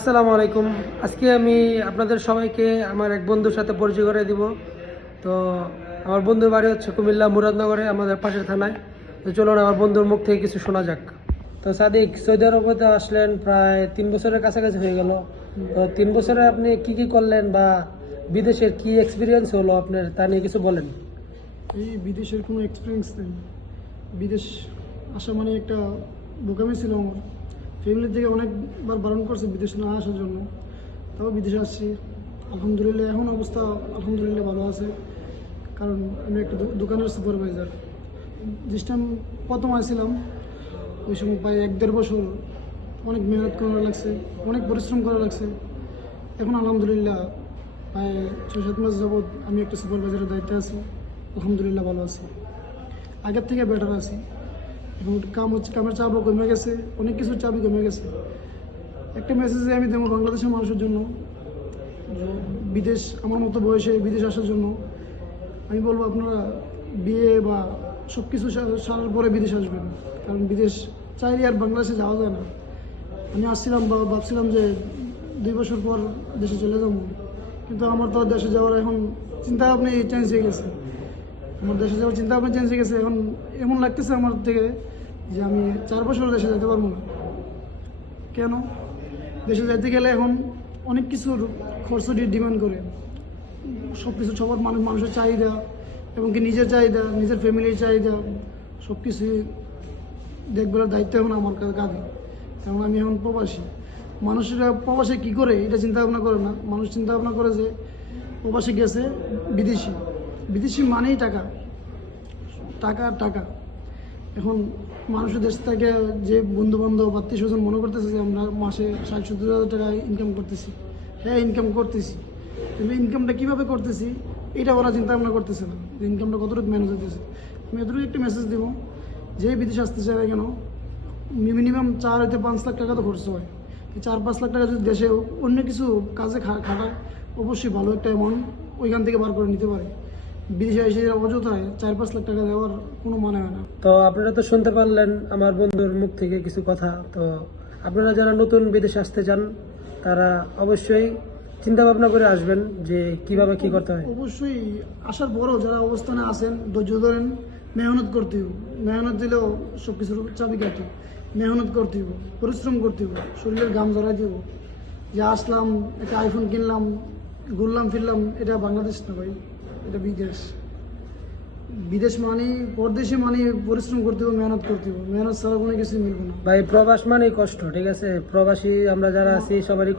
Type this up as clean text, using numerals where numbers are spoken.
আসসালামু আলাইকুম। আজকে আমি আপনাদের সবাইকে আমার এক বন্ধুর সাথে পরিচয় করে দিব। তো আমার বন্ধুর বাড়ি হচ্ছে কুমিল্লা মুরাদনগরে, আমাদের পাশের থানায়। তো চলুন আমার বন্ধুর মুখ থেকে কিছু শোনা যাক। তো সাদিক, সৌদি আরবে তো আসলেন প্রায় 3 বছরের কাছাকাছি হয়ে গেল। তো 3 বছরে আপনি কি করলেন বা বিদেশের কি এক্সপিরিয়েন্স হলো আপনার, তা নিয়ে কিছু বলেন। এই বিদেশের কোনো এক্সপিরিয়েন্স নেই। বিদেশ আসা মানে একটা বোকামি ছিল আমার। ফ্যামিলি থেকে অনেকবার বারণ করছে বিদেশ না আসার জন্য, তাও বিদেশে আসছি। আলহামদুলিল্লাহ এখন অবস্থা আলহামদুলিল্লাহ ভালো আছে, কারণ আমি একটা দোকানের সুপারভাইজার। যেস টাইম প্রথম আসছিলাম ওই সময় প্রায় 1-1.5 বছর অনেক মেহনত করা লাগছে, অনেক পরিশ্রম করা লাগছে। এখন আলহামদুলিল্লাহ প্রায় 6-7 মাস যাবৎ আমি একটা সুপারভাইজারের দায়িত্বে আছি। আলহামদুলিল্লাহ ভালো আছি, আগের থেকে বেটার আছি। এবং কামের চাপও কমে গেছে, অনেক কিছুর চাপই কমে গেছে। একটা মেসেজে আমি দেবো বাংলাদেশের মানুষের জন্য, যে বিদেশ আমার মতো বয়সে বিদেশ আসার জন্য আমি বলবো আপনারা বিয়ে বা সব কিছু সারার পরে বিদেশ আসবেন। কারণ বিদেশ চাইলে আর বাংলাদেশে যাওয়া যায় না। আমি আসছিলাম বা ভাবছিলাম যে 2 বছর পর দেশে চলে যাবো, কিন্তু আমার তো দেশে যাওয়ার এখন চিন্তা ভাবনা চেঞ্জ হয়ে গেছে। আমার দেশে যাওয়ার চিন্তা ভাবনা চেঞ্জ হয়ে গেছে। এখন এমন লাগতেছে আমার থেকে যে আমি 4 বছর দেশে যেতে পারবো না। কেন? দেশে যেতে গেলে এখন অনেক কিছুর খরচ ডিমান্ড করে, সব কিছু সবার মানুষের চাহিদা এবং কি নিজের চাহিদা, নিজের ফ্যামিলির চাহিদা সব কিছুই দেখভালের দায়িত্ব এখন আমার কাঁধে। কারণ আমি এখন প্রবাসী। মানুষেরা প্রবাসে কী করে এটা চিন্তা ভাবনা করে না। মানুষ চিন্তা ভাবনা করে যে প্রবাসে গেছে বিদেশি, বিদেশি মানেই টাকা টাকা টাকা। এখন মানুষের দেশ থেকে যে বন্ধুবান্ধব আত্মীয় স্বজন মনে করতেছে যে আমরা মাসে 60-70 হাজার টাকা ইনকাম করতেছি। হ্যাঁ, ইনকাম করতেছি, কিন্তু ইনকামটা কীভাবে করতেছি এটা ওরা চিন্তা ভাবনা করতেছে না, যে ইনকামটা কতটুকু ম্যানেজ হতেছে। আমি এতটুকু একটা মেসেজ দেবো, যে বিদেশ আসতে চাই কেন মিনিমাম 4-5 লাখ টাকা তো খরচ হয়। 4-5 লাখ টাকা যদি দেশে অন্য কিছু কাজে খাটায়, অবশ্যই ভালো একটা অ্যামাউন্ট ওইখান থেকে বার করে নিতে পারে। বিদেশে এসে অযথায় 4-5 লাখ টাকা দেওয়ার কোনো মানে হয় না। তো আপনারা তো শুনতে পারলেন আমার বন্ধুর মুখ থেকে কিছু কথা। তো আপনারা যারা নতুন বিদেশে আসতে চান তারা অবশ্যই চিন্তা ভাবনা করে আসবেন যে কিভাবে কি করতে হয়। অবশ্যই আসার পরও যারা অবস্থানে আছেন ধৈর্য ধরেন, মেহনত করতে হবে। মেহনত দিলেও সব কিছুর চাবি কাটে। মেহনত করতে হবে, পরিশ্রম করতে হবে, শরীরের ঘাম ঝরাই দেব। যে আসলাম একটা আইফোন কিনলাম, ঘুরলাম ফিরলাম, এটা বাংলাদেশ না ভাই, এটা বিদেশ। বিদেশ মানে পরদেশে মানে পরিশ্রম করতে হবে, মেহনত করতে হবে। মেহনত ছাড়া কোনো কিছু মিলবে না ভাই, প্রবাস মানে কষ্ট, ঠিক আছে? প্রবাসী আমরা যারা আছি সবারই